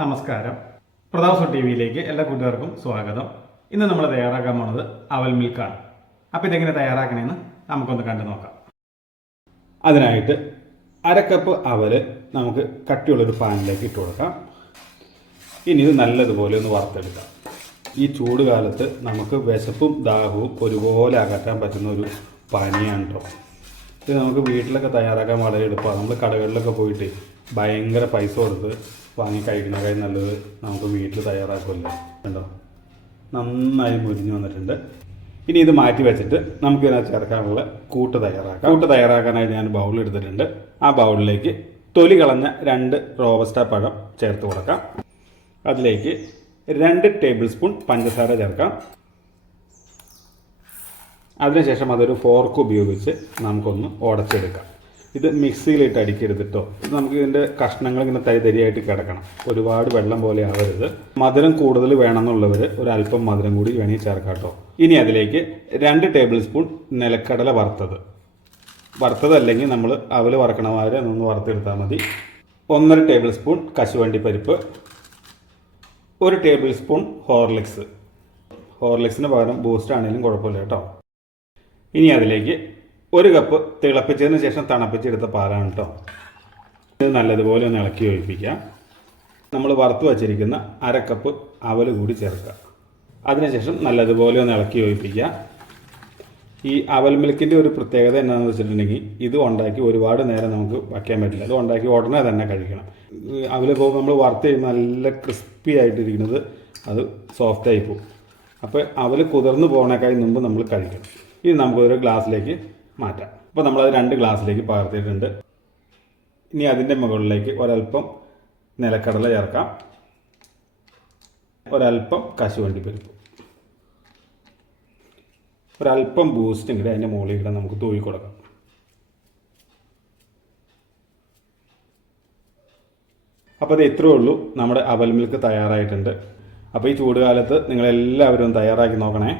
നമസ്കാരം. പ്രതാപ് ടി വിയിലേക്ക് എല്ലാ കൂട്ടുകാർക്കും സ്വാഗതം. ഇന്ന് നമ്മൾ തയ്യാറാക്കാൻ പോണത് അവൽ മിൽക്കാണ്. അപ്പോൾ ഇതെങ്ങനെ തയ്യാറാക്കണമെന്ന് നമുക്കൊന്ന് കണ്ടു നോക്കാം. അതിനായിട്ട് അര കപ്പ് അവൽ നമുക്ക് കട്ടിയുള്ളൊരു പാനിലേക്ക് ഇട്ട് കൊടുക്കാം. ഇനി ഇത് നല്ലതുപോലെ ഒന്ന് വറുത്തെടുക്കാം. ഈ ചൂടുകാലത്ത് നമുക്ക് വിശപ്പും ദാഹവും ഒരുപോലെ അകറ്റാൻ പറ്റുന്ന ഒരു പാനീയാണ് കേട്ടോ ഇത് നമുക്ക് വീട്ടിലൊക്കെ തയ്യാറാക്കാൻ വളരെ എളുപ്പമാണ്. നമ്മൾ കടകളിലൊക്കെ പോയിട്ട് ഭയങ്കര പൈസ കൊടുത്ത് വാങ്ങി കഴിക്കുന്നതിനേക്കാൾ നല്ലത് നമുക്ക് വീട്ടിൽ തയ്യാറാക്കുമല്ലോ. കണ്ടോ? നന്നായി മുരിഞ്ഞു വന്നിട്ടുണ്ട്. ഇനി ഇത് മാറ്റി വെച്ചിട്ട് നമുക്ക് ഇതിനകത്ത് ചേർക്കാനുള്ള കൂട്ട് തയ്യാറാക്കാം. കൂട്ട് തയ്യാറാക്കാനായിട്ട് ഞാൻ ബൗൾ എടുത്തിട്ടുണ്ട്. ആ ബൗളിലേക്ക് തൊലി കളഞ്ഞ രണ്ട് റോബസ്റ്റ പഴം ചേർത്ത് കൊടുക്കാം. അതിലേക്ക് രണ്ട് ടേബിൾ സ്പൂൺ പഞ്ചസാര ചേർക്കാം. അതിനുശേഷം അതൊരു ഫോർക്ക് ഉപയോഗിച്ച് നമുക്കൊന്ന് ഉടച്ചെടുക്കാം. ഇത് മിക്സിയിലിട്ട് അടിക്കരുതിട്ടോ ഇത് നമുക്ക് ഇതിന്റെ കഷ്ണങ്ങൾ ഇങ്ങനെ തരിതരിയായിട്ട് കിടക്കണം. ഒരുപാട് വെള്ളം പോലെ ആവരുത്. മധുരം കൂടുതൽ വേണമെന്നുള്ളവർ ഒരല്പം മധുരം കൂടി വേണമെങ്കിൽ ചേർക്കാം കേട്ടോ ഇനി അതിലേക്ക് രണ്ട് ടേബിൾ സ്പൂൺ നിലക്കടല വറുത്തത്. വറുത്തതല്ലെങ്കിൽ നമ്മൾ അവൽ വറക്കണമാരെ ഒന്ന് വറുത്തെടുത്താൽ മതി. ഒന്നര ടേബിൾ സ്പൂൺ കശുവണ്ടി പരിപ്പ്. ഒരു ടേബിൾ സ്പൂൺ ഹോർലിക്സ് ഹോർലിക്സിന് പകരം ബൂസ്റ്റ് ആണെങ്കിലും കുഴപ്പമില്ല കേട്ടോ. ഇനി അതിലേക്ക് ഒരു കപ്പ് തിളപ്പിച്ചതിന് ശേഷം തണുപ്പിച്ചെടുത്ത പാലാണ് കേട്ടോ ഇത് നല്ലതുപോലെ ഒന്ന് ഇളക്കി ഒഴിപ്പിക്കാം നമ്മൾ വറുത്ത് വച്ചിരിക്കുന്ന അര കപ്പ് അവൽ കൂടി ചേർക്കുക. അതിനുശേഷം നല്ലതുപോലെ ഒന്ന് ഇളക്കി ഒഴിപ്പിക്കുക. ഈ അവൽ മിൽക്കിന്റെ ഒരു പ്രത്യേകത എന്താണെന്ന് വെച്ചിട്ടുണ്ടെങ്കിൽ ഇത് ഉണ്ടാക്കി ഒരുപാട് നേരം നമുക്ക് വയ്ക്കാൻ പറ്റില്ല. ഇത് ഉണ്ടാക്കി ഉടനെ തന്നെ കഴിക്കണം. അവൽ പോകുമ്പോൾ നമ്മൾ വറുത്ത് കഴിയുമ്പോൾ നല്ല ക്രിസ്പി ആയിട്ടിരിക്കുന്നത് അത് സോഫ്റ്റായി പോകും. അപ്പോൾ അവൽ കുതിർന്ന് പോകണേക്കായി മുമ്പ് നമ്മൾ കഴിക്കണം. ഇത് നമുക്കൊരു ഗ്ലാസ്സിലേക്ക് മാറ്റാം. അപ്പോൾ അത് രണ്ട് ഗ്ലാസ്സിലേക്ക് പകർത്തിയിട്ടുണ്ട്. ഇനി അതിന്റെ മുകളിലേക്ക് ഒരൽപ്പം നിലക്കടല ചേർക്കാം. ഒരൽപ്പം കശുവണ്ടി പരിപ്പ്. ഒരൽപ്പം ബൂസ്റ്റും കൂടി അതിന്റെ മുകളിൽ കൂടെ നമുക്ക് തൂവി കൊടുക്കാം. അപ്പോൾ അത് ഇത്രയേ ഉള്ളൂ. നമ്മുടെ അവൽ മിൽക്ക് തയ്യാറായിട്ടുണ്ട്. അപ്പോൾ ഈ ചൂടുകാലത്ത് നിങ്ങളെല്ലാവരും തയ്യാറാക്കി നോക്കണേ.